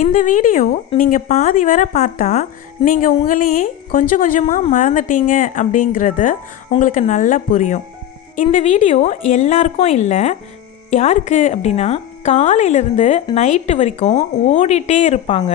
இந்த வீடியோ நீங்கள் பாதி வர பார்த்தா நீங்கள் உங்களையே கொஞ்சம் கொஞ்சமாக மறந்துட்டீங்க அப்படிங்கிறது உங்களுக்கு நல்லா புரியும். இந்த வீடியோ எல்லாருக்கும் இல்லை. யாருக்கு அப்படின்னா காலையிலேருந்து நைட்டு வரைக்கும் ஓடிட்டே இருப்பாங்க.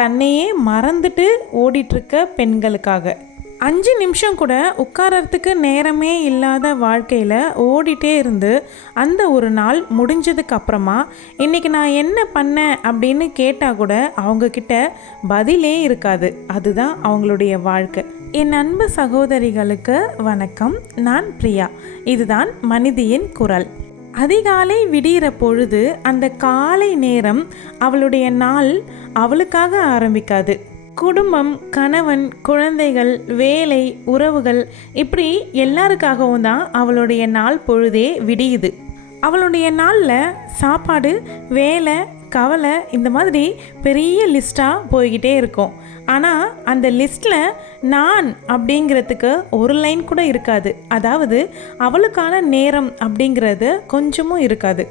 தன்னையே மறந்துட்டு ஓடிட்டுருக்க பெண்களுக்காக. அஞ்சு நிமிஷம் கூட உட்காரத்துக்கு நேரமே இல்லாத வாழ்க்கையில் ஓடிட்டே இருந்து அந்த ஒரு நாள் முடிஞ்சதுக்கு அப்புறமா இன்றைக்கி நான் என்ன பண்ணேன்? அப்படின்னு கேட்டால் கூட அவங்கக்கிட்ட பதிலே இருக்காது. அதுதான் அவங்களுடைய வாழ்க்கை. என் அன்பு சகோதரிகளுக்கு வணக்கம். நான் பிரியா. இதுதான் மனிதியின் குரல். அதிகாலை விடிகிற பொழுது அந்த காலை நேரம் அவளுடைய நாள் அவளுக்காக ஆரம்பிக்காது. குடும்பம் கணவன் குழந்தைகள் வேலை உறவுகள் இப்படி எல்லாருக்காகவும் தான் அவளுடைய நாள் பொழுதே விடியுது. அவளுடைய நாளில் சாப்பாடு வேலை கவலை இந்த மாதிரி பெரிய லிஸ்ட்டாக போய்கிட்டே இருக்கும். ஆனால் அந்த லிஸ்ட்டில் நான் அப்படிங்கிறதுக்கு ஒரு லைன் கூட இருக்காது. அதாவது அவளுக்கான நேரம் அப்படிங்கிறது கொஞ்சமும் இருக்காது.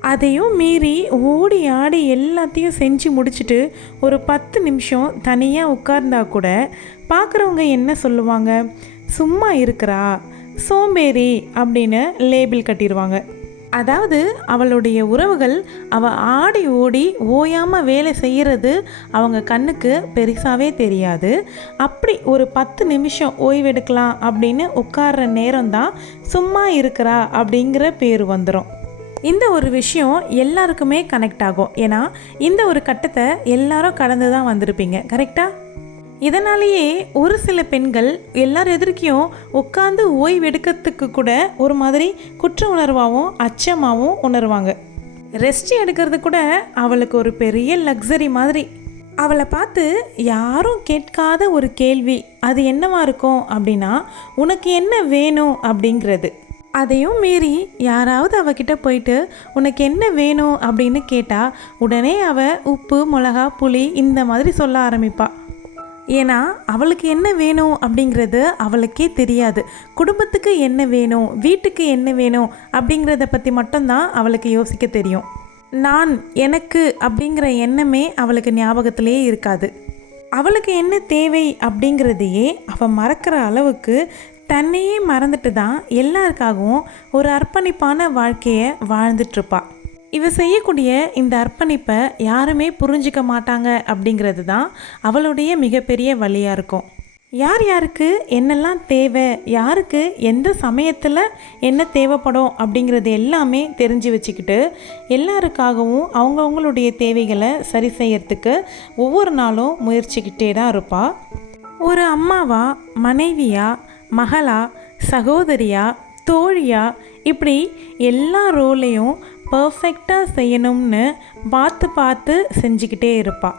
அதையும் மீறி ஓடி ஆடி எல்லாத்தையும் செஞ்சு முடிச்சுட்டு ஒரு பத்து நிமிஷம் தனியாக உட்கார்ந்தா கூட பார்க்குறவங்க என்ன சொல்லுவாங்க? சும்மா இருக்கிறா? சோம்பேறி அப்படின்னு லேபிள் கட்டிடுவாங்க அதாவது அவளுடைய உறவுகள் அவள் ஆடி ஓடி ஓயாமல் வேலை செய்கிறது அவங்க கண்ணுக்கு பெருசாகவே தெரியாது. அப்படி ஒரு பத்து நிமிஷம் ஓய்வெடுக்கலாம் அப்படின்னு உட்கார்ற நேரம் தான் சும்மா இருக்கிறா அப்படிங்கிற பேர் வந்துடும் இந்த ஒரு விஷயம் எல்லாருக்குமே கனெக்ட் ஆகும். ஏன்னா இந்த ஒரு கட்டத்தை எல்லாரும் கடந்து தான் வந்திருப்பீங்க கரெக்டாக இதனாலேயே ஒரு சில பெண்கள் எல்லார் எதிர்க்கையும் உட்காந்து ஓய்வெடுக்கிறதுக்கு கூட ஒரு மாதிரி குற்ற உணர்வாகவும் அச்சமாகவும் உணர்வாங்க. ரெஸ்ட் எடுக்கிறது கூட அவளுக்கு ஒரு பெரிய லக்ஸரி மாதிரி. அவளை பார்த்து யாரும் கேட்காத ஒரு கேள்வி. அது என்னவா இருக்கும்? அப்படின்னா உனக்கு என்ன வேணும்? அப்படிங்கிறது. அதையும் மீறி யாராவது அவகிட்ட போயிட்டு உனக்கு என்ன வேணும்? அப்படின்னு கேட்டால் உடனே அவ உப்பு மிளகா புளி இந்த மாதிரி சொல்ல ஆரம்பிப்பாள் ஏன்னா அவளுக்கு என்ன வேணும்? அப்படிங்கிறது அவளுக்கே தெரியாது. குடும்பத்துக்கு என்ன வேணும்? வீட்டுக்கு என்ன வேணும்? அப்படிங்கிறத பற்றி மட்டும்தான் அவளுக்கு யோசிக்க தெரியும். நான் எனக்கு அப்படிங்கிற எண்ணமே அவளுக்கு ஞாபகத்திலேயே இருக்காது. அவளுக்கு என்ன தேவை அப்படிங்கிறதையே அவள் மறக்கிற அளவுக்கு தன்னையே மறந்துட்டு தான் எல்லாருக்காகவும் ஒரு அர்ப்பணிப்பான வாழ்க்கையை வாழ்ந்துட்டுருப்பா இவ செய்யக்கூடிய இந்த அர்ப்பணிப்பை யாருமே புரிஞ்சிக்க மாட்டாங்க அப்படிங்கிறது தான் அவளுடைய மிகப்பெரிய வழியாக இருக்கும். யார் யாருக்கு என்னெல்லாம் தேவை யாருக்கு எந்த சமயத்தில் என்ன தேவைப்படும் அப்படிங்கிறது எல்லாமே தெரிஞ்சு வச்சுக்கிட்டு எல்லாருக்காகவும் அவங்கவுங்களுடைய தேவைகளை சரி செய்யறதுக்கு ஒவ்வொரு நாளும் முயற்சிக்கிட்டே தான் இருப்பாள் ஒரு அம்மாவா மனைவியாக மகளா சகோதரியா தோழியா இப்படி எல்லா ரோலையும் பர்ஃபெக்டாக செய்யணும்னு பார்த்து பார்த்து செஞ்சுக்கிட்டே இருப்பாள்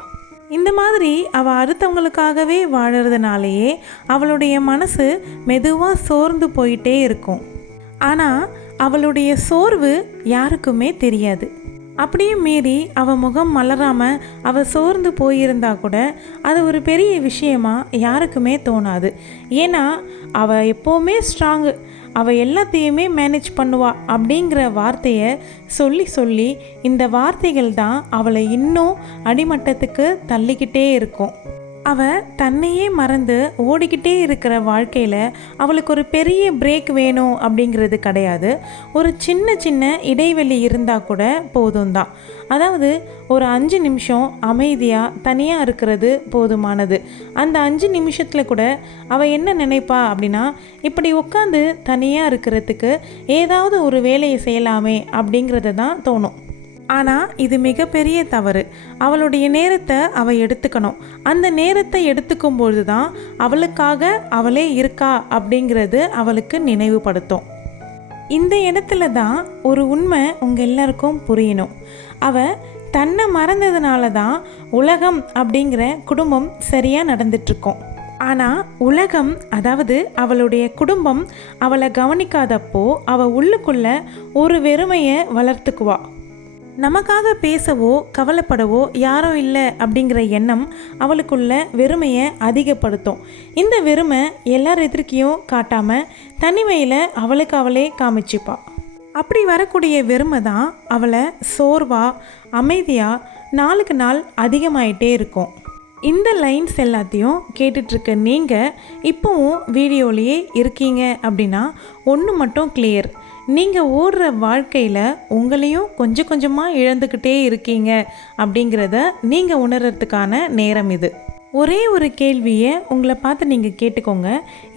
இந்த மாதிரி அவள் அடுத்தவங்களுக்காகவே வாழறதுனாலேயே அவளுடைய மனசு மெதுவாக சோர்ந்து போயிட்டே இருக்கும். ஆனால் அவளுடைய சோர்வு யாருக்குமே தெரியாது. அப்படியே மீறி அவள் முகம் மலராமல் அவள் சோர்ந்து போயிருந்தா கூட அது ஒரு பெரிய விஷயமா யாருக்குமே தோணாது. ஏன்னா அவள் எப்போவுமே ஸ்ட்ராங்கு அவள் எல்லாத்தையுமே மேனேஜ் பண்ணுவா அப்படிங்கிற வார்த்தையை சொல்லி சொல்லி இந்த வார்த்தைகள் தான் அவளை இன்னும் அடிமட்டத்துக்கு தள்ளிக்கிட்டே இருக்கும். அவ தன்னையே மறந்து ஓடிக்கிட்டே இருக்கிற வாழ்க்கையில் அவளுக்கு ஒரு பெரிய பிரேக் வேணும் அப்படிங்கிறது கிடையாது. ஒரு சின்ன சின்ன இடைவெளி இருந்தால் கூட போதும் தான். அதாவது ஒரு அஞ்சு நிமிஷம் அமைதியாக தனியாக இருக்கிறது போதுமானது. அந்த அஞ்சு நிமிஷத்தில் கூட அவள் என்ன நினைப்பா அப்படின்னா இப்படி உட்காந்து தனியாக இருக்கிறதுக்கு ஏதாவது ஒரு வேலையை செய்யலாமே அப்படிங்கிறத தான் தோணும். ஆனால் இது மிகப்பெரிய தவறு. அவளுடைய நேரத்தை அவள் எடுத்துக்கணும். அந்த நேரத்தை எடுத்துக்கும் பொழுது தான் அவளுக்காக அவளே இருக்கா அப்படிங்கிறது அவளுக்கு நினைவுபடுத்தும். இந்த இடத்துல தான் ஒரு உண்மை உங்கள் எல்லாருக்கும் புரியணும். அவள் தன்னை மறந்ததுனால தான் உலகம் அப்படிங்கிற குடும்பம் சரியாக நடந்துட்டுருக்கோம். ஆனால் உலகம் அதாவது அவளுடைய குடும்பம் அவளை கவனிக்காதப்போ அவள் உள்ளுக்குள்ளே ஒரு வெறுமையை வளர்த்துக்குவாள் நமக்காக பேசவோ கவலைப்படவோ யாரும் இல்லை அப்படிங்கிற எண்ணம் அவளுக்குள்ள வெறுமையை அதிகப்படுத்தும். இந்த வெறுமை எல்லார் எதிர்க்கையும் காட்டாமல் தனிமையில் அவளுக்கு அவளே காமிச்சிப்பாள் அப்படி வரக்கூடிய வெறுமை தான் அவளை சோர்வா அமைதியாக நாளுக்கு நாள் அதிகமாயிட்டே இருக்கும். இந்த லைன்ஸ் எல்லாத்தையும் கேட்டுட்ருக்க நீங்கள் இப்போவும் வீடியோலேயே இருக்கீங்க அப்படின்னா ஒன்று மட்டும் கிளியர் நீங்கள் ஓடுற வாழ்க்கையில் உங்களையும் கொஞ்சம் கொஞ்சமாக இழந்துக்கிட்டே இருக்கீங்க அப்படிங்கிறத நீங்கள் உணர்கிறதுக்கான நேரம் இது. ஒரே ஒரு கேள்வியை உங்களை பார்த்து நீங்கள் கேட்டுக்கோங்க.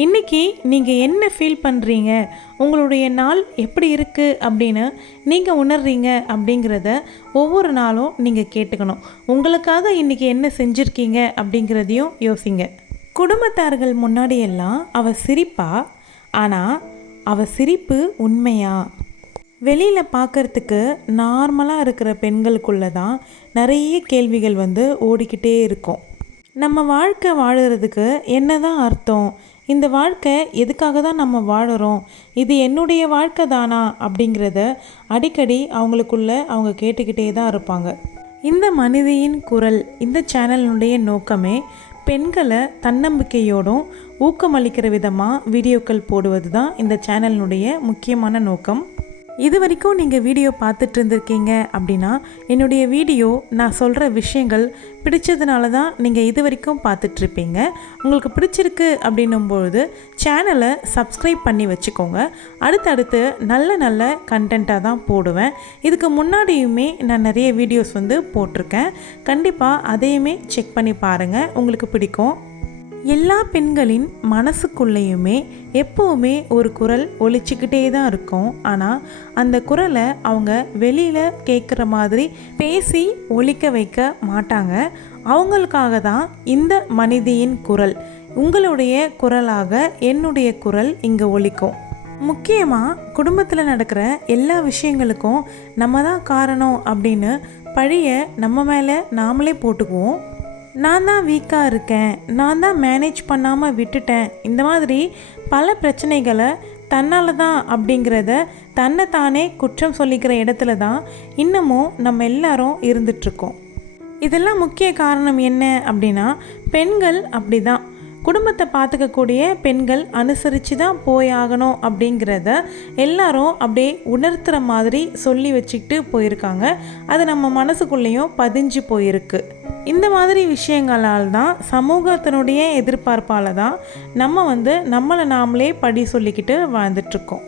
இன்றைக்கி நீங்கள் என்ன ஃபீல் பண்ணுறீங்க உங்களுடைய நாள் எப்படி இருக்குது அப்படின்னு நீங்கள் உணர்றீங்க அப்படிங்கிறத ஒவ்வொரு நாளும் நீங்கள் கேட்டுக்கணும். உங்களுக்காக இன்றைக்கி என்ன செஞ்சுருக்கீங்க அப்படிங்கிறதையும் யோசிங்க. குடும்பத்தார்கள் முன்னாடியெல்லாம் அவள் சிரிப்பா ஆனால் அவள் சிரிப்பு உண்மையா? வெளியில் பார்க்கறதுக்கு நார்மலாக இருக்கிற பெண்களுக்குள்ள தான் நிறைய கேள்விகள் வந்து ஓடிக்கிட்டே இருக்கும். நம்ம வாழ்க்கை வாழறதுக்கு என்ன தான் அர்த்தம்? இந்த வாழ்க்கை எதுக்காக தான் நம்ம வாழறோம்? இது என்னுடைய வாழ்க்கை தானா? அப்படிங்கிறத அடிக்கடி அவங்களுக்குள்ள அவங்க கேட்டுக்கிட்டே தான் இருப்பாங்க. இந்த மனிதியின் குரல் இந்த சேனலினுடைய நோக்கமே பெண்களை தன்னம்பிக்கையோடும் ஊக்கமளிக்கிற விதமாக வீடியோக்கள் போடுவது தான் இந்த சேனலினுடைய முக்கியமான நோக்கம். இது வரைக்கும் நீங்கள் வீடியோ பார்த்துட்டு இருந்திருக்கீங்க அப்படின்னா என்னுடைய வீடியோ நான் சொல்கிற விஷயங்கள் பிடிச்சதுனால தான் நீங்கள் இது வரைக்கும் பார்த்துட்ருப்பீங்க உங்களுக்கு பிடிச்சிருக்கு அப்படின்னும்பொழுது சேனலை சப்ஸ்கிரைப் பண்ணி வச்சுக்கோங்க. அடுத்தடுத்து நல்ல நல்ல கண்டென்ட்டாக தான் போடுவேன். இதுக்கு முன்னாடியுமே நான் நிறைய வீடியோஸ் வந்து போட்டிருக்கேன். கண்டிப்பாக அதையுமே செக் பண்ணி பாருங்கள் உங்களுக்கு பிடிக்கும். எல்லா பெண்களின் மனசுக்குள்ளேயுமே எப்போவுமே ஒரு குரல் ஒழிச்சிக்கிட்டே தான் இருக்கும். ஆனால் அந்த குரலை அவங்க வெளியில் கேட்குற மாதிரி பேசி ஒழிக்க வைக்க மாட்டாங்க. அவங்களுக்காக தான் இந்த மனிதியின் குரல். உங்களுடைய குரலாக என்னுடைய குரல் இங்கே ஒழிக்கும் முக்கியமாக குடும்பத்தில் நடக்கிற எல்லா விஷயங்களுக்கும் நம்ம தான் காரணம் அப்படின்னு பழிய நம்ம மேலே நாமளே போட்டுக்குவோம். நான் தான் வீக்காக இருக்கேன். நான் தான் மேனேஜ் பண்ணாமல் விட்டுட்டேன். இந்த மாதிரி பல பிரச்சனைகளை தன்னால் தான் அப்படிங்கிறத தன்னை தானே குற்றம் சொல்லிக்கிற இடத்துல தான் இன்னமும் நம்ம எல்லாரும் இருந்துகிட்ருக்கோம் இதெல்லாம் முக்கிய காரணம் என்ன அப்படின்னா பெண்கள் அப்படி தான் குடும்பத்தை பார்த்துக்கக்கூடிய பெண்கள் அனுசரித்து தான் போயாகணும் அப்படிங்கிறத எல்லாரும் அப்படியே உணர்த்துகிற மாதிரி சொல்லி வச்சுக்கிட்டு போயிருக்காங்க. அது நம்ம மனசுக்குள்ளேயும் பதிஞ்சு போயிருக்கு. இந்த மாதிரி விஷயங்களால் தான் சமூகத்தினுடைய எதிர்பார்ப்பால் தான் நம்ம வந்து நம்மளை நாமளே படி சொல்லிக்கிட்டு வாழ்ந்துட்டுருக்கோம்.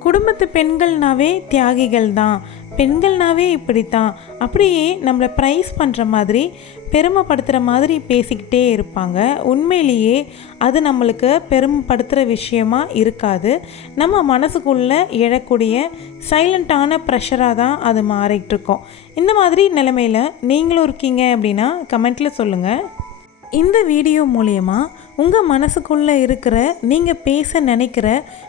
குடும்பத்து பெண்கள்னாவே தியாகிகள் தான். பெண்கள்னாவே இப்படித்தான். அப்படியே நம்மளை ப்ரைஸ் பண்ணுற மாதிரி பெருமைப்படுத்துகிற மாதிரி பேசிக்கிட்டே இருப்பாங்க. உண்மையிலேயே அது நம்மளுக்கு பெருமைப்படுத்துகிற விஷயமா இருக்காது. நம்ம மனசுக்குள்ளே எழக்கூடிய சைலண்ட்டான ப்ரெஷராக தான் அது மாறிட்டுருக்கோம் இந்த மாதிரி நிலைமையில் நீங்களும் இருக்கீங்க அப்படின்னா கமெண்ட்டில் சொல்லுங்கள் இந்த வீடியோ மூலயமா உங்கள் மனசுக்குள்ளே இருக்கிற நீங்கள் பேச நினைக்கிற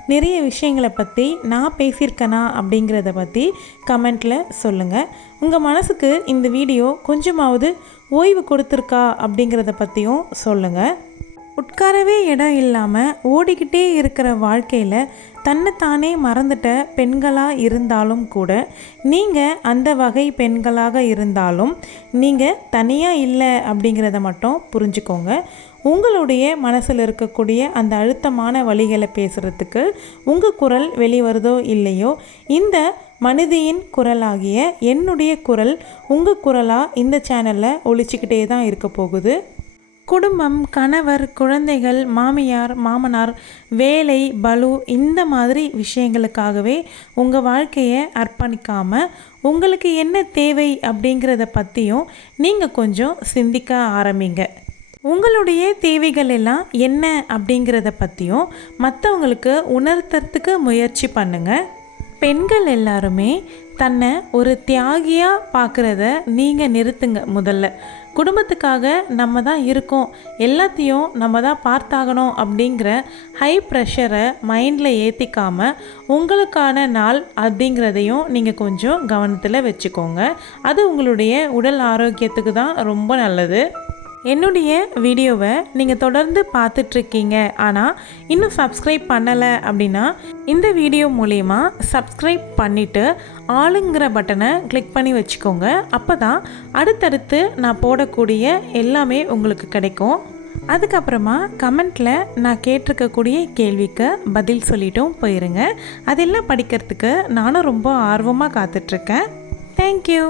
நிறைய விஷயங்களை பற்றி நான் பேசியிருக்கேனா அப்படிங்கிறத பற்றி கமெண்ட்டில் சொல்லுங்கள் உங்கள் மனசுக்கு இந்த வீடியோ கொஞ்சமாவது ஓய்வு கொடுத்துருக்கா அப்படிங்கிறத பற்றியும் சொல்லுங்கள் உட்காரவே இடம் இல்லாமல் ஓடிக்கிட்டே இருக்கிற வாழ்க்கையில் தன்னைத்தானே மறந்துட்ட பெண்களாக இருந்தாலும் கூட நீங்கள் அந்த வகை பெண்களாக இருந்தாலும் நீங்கள் தனியாக இல்லை அப்படிங்கிறத மட்டும் புரிஞ்சுக்கோங்க. உங்களுடைய மனசில் இருக்கக்கூடிய அந்த அழுத்தமான வழிகளை பேசுகிறதுக்கு உங்கள் குரல் வெளிவருதோ இல்லையோ இந்த மனிதியின் குரலாகிய என்னுடைய குரல் உங்கள் குரலாக இந்த சேனலில் ஒழிச்சிக்கிட்டே தான் இருக்க போகுது. குடும்பம் கணவர் குழந்தைகள் மாமியார் மாமனார் வேலை பலு இந்த மாதிரி விஷயங்களுக்காகவே உங்கள் வாழ்க்கையை அர்ப்பணிக்காமல் உங்களுக்கு என்ன தேவை அப்படிங்கிறத பற்றியும் நீங்கள் கொஞ்சம் சிந்திக்க ஆரம்பிங்க. உங்களுடைய தேவைகள் எல்லாம் என்ன அப்படிங்கிறத பற்றியும் மற்றவங்களுக்கு உணர்த்துறதுக்கு முயற்சி பண்ணுங்கள் பெண்கள் எல்லாருமே தன்னை ஒரு தியாகியாக பார்க்குறத நீங்கள் நிறுத்துங்க முதல்ல. குடும்பத்துக்காக நம்ம தான் இருக்கோம். எல்லாத்தையும் நம்ம தான் பார்த்தாகணும் அப்படிங்கிற ஹை ப்ரெஷரை மைண்டில் ஏற்றிக்காமல் உங்களுக்கான நாள் அப்படிங்கிறதையும் நீங்கள் கொஞ்சம் கவனத்தில் வச்சுக்கோங்க. அது உங்களுடைய உடல் ஆரோக்கியத்துக்கு தான் ரொம்ப நல்லது. என்னுடைய வீடியோவை நீங்கள் தொடர்ந்து பார்த்துட்ருக்கீங்க ஆனால் இன்னும் சப்ஸ்கிரைப் பண்ணலை அப்படின்னா இந்த வீடியோ மூலயமா சப்ஸ்கிரைப் பண்ணிவிட்டு ஆளுங்கிற பட்டனை கிளிக் பண்ணி வச்சுக்கோங்க. அப்போ தான் அடுத்தடுத்து நான் போடக்கூடிய எல்லாமே உங்களுக்கு கிடைக்கும். அதுக்கப்புறமா கமெண்ட்டில் நான் கேட்டிருக்கக்கூடிய கேள்விக்கு பதில் சொல்லிட்டும் போயிருங்க. அதெல்லாம் படிக்கிறதுக்கு நானும் ரொம்ப ஆர்வமாக காத்துட்ருக்கேன். தேங்க்யூ